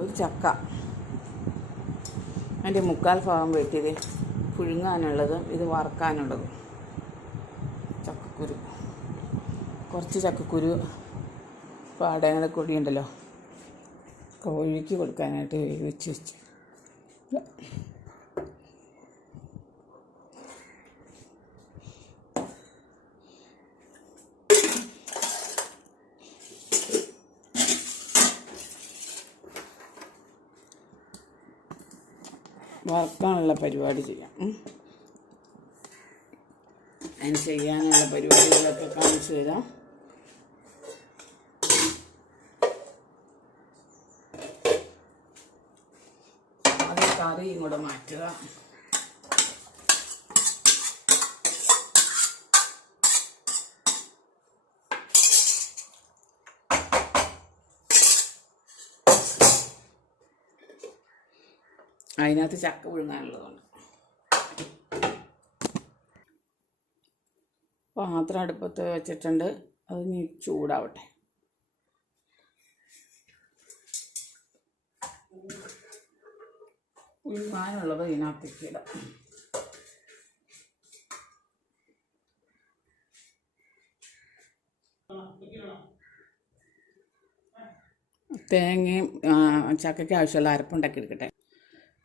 ഒരു ചക്ക. അതിന്റെ മുക്കാൽ ഭാഗം വെട്ടിയത് പുഴുങ്ങാനുള്ളതും ഇത് വറുക്കാനുള്ളതും. ചക്കക്കുരു. കുറച്ച് ചക്കക്കുരു പാടേനെ കൊടിയുണ്ടല്ലോ. കോഴിക്ക് കൊടുക്കാനായിട്ട് വെച്ച് വെച്ച്. വറുക്കാനുള്ള പരിപാടി ചെയ്യാം. അതിന് ചെയ്യാനുള്ള പരിപാടികളൊക്കെ കാണിച്ചു തരാം. അത് കറിയും കൂടെ മാറ്റുക. അതിനകത്ത് ചക്ക പുഴുങ്ങാനുള്ളതാണ്. പാത്രം അടുപ്പത്ത് വെച്ചിട്ടുണ്ട്. അത് ഇനി ചൂടാവട്ടെ. പുഴുങ്ങാനുള്ളത് ഇതിനകത്തേക്ക് ഇടാം. തേങ്ങയും ചക്കയ്ക്ക് ആവശ്യമുള്ള അരപ്പുണ്ടാക്കി എടുക്കട്ടെ.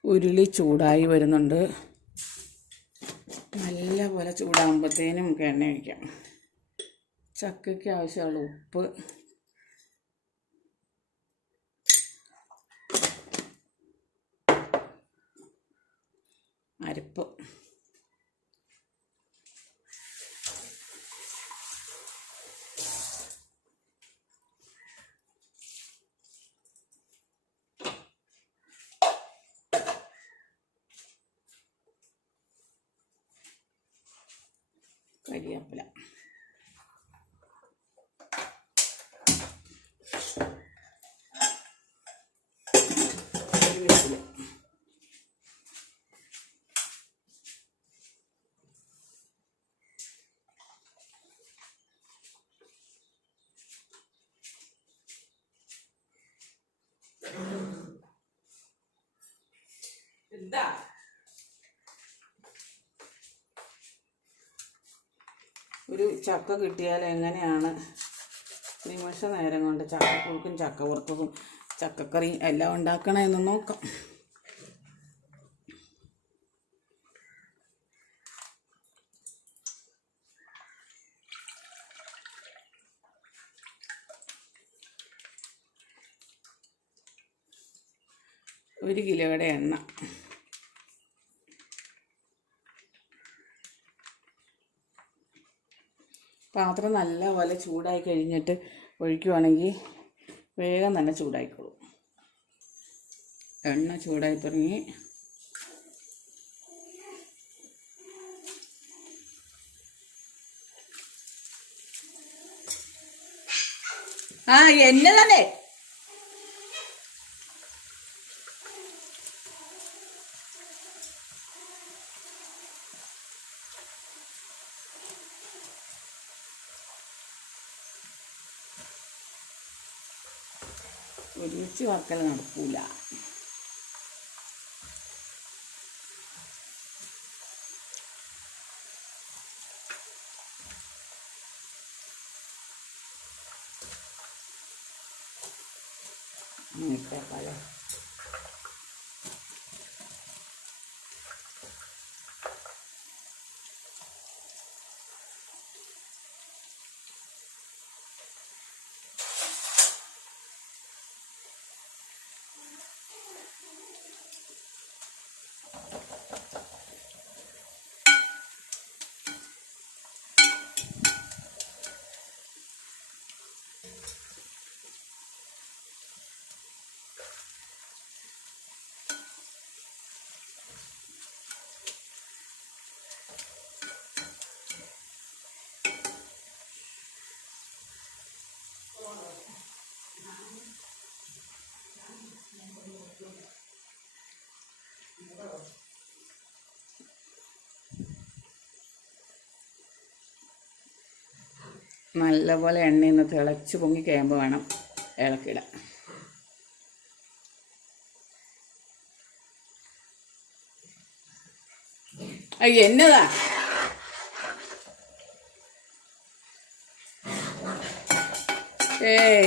ഉരുളി ചൂടായി വരുന്നുണ്ട്. നല്ല പോലെ ചൂടാകുമ്പോഴത്തേനും നമുക്ക് എണ്ണ ഒഴിക്കാം. ചക്കയ്ക്ക് ആവശ്യമുള്ള ഉപ്പ്. അരപ്പ്. കരിവേപ്പില കരിവേപ്പില എന്താ? ഒരു ചക്ക കിട്ടിയാൽ എങ്ങനെയാണ്? നിമിഷ നേരം കൊണ്ട് ചക്കപ്പുഴുക്കും ചക്ക വറുത്തതും ചക്കക്കറിയും എല്ലാം ഉണ്ടാക്കണമെന്ന് നോക്കാം. ഒരു കിലോയുടെ എണ്ണ. പാത്രം നല്ലപോലെ ചൂടായി കഴിഞ്ഞിട്ട് ഒഴിക്കുവാണെങ്കിൽ വേഗം തന്നെ ചൂടായിക്കോളും. എണ്ണ ചൂടായി തുടങ്ങി. ആ എന്നെ തന്നെ. ഒരുമിച്ച് വറക്കൽ നടക്കൂല അങ്ങനത്തെ പല നല്ലപോലെ എണ്ണയിൽ നിന്ന് തിളച്ച് പൊങ്ങി കഴിയുമ്പോൾ വേണം ഇളക്കിടാം അയ്യ എന്നതാ? ഏയ്.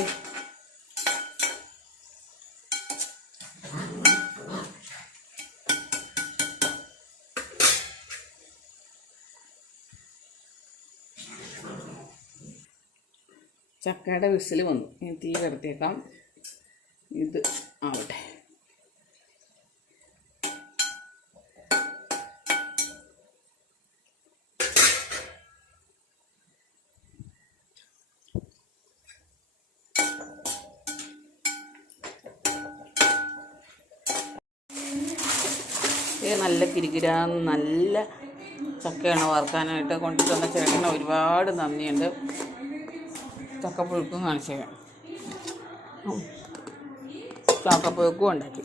ചക്കയുടെ വിസിൽ വന്നു. ഇനി തീ കിടത്തിയേക്കാം ഇത് ആവട്ടെ. നല്ല കിരികിരാ നല്ല ചക്കയാണ് വറുക്കാനായിട്ട് കൊണ്ടിട്ടുള്ള ചേട്ടന് ഒരുപാട് നന്ദിയുണ്ട്. ചക്കപ്പുഴുക്കും കാണിച്ചു തരാം ഉം. ചക്കപ്പുഴുക്കും ഉണ്ടാക്കി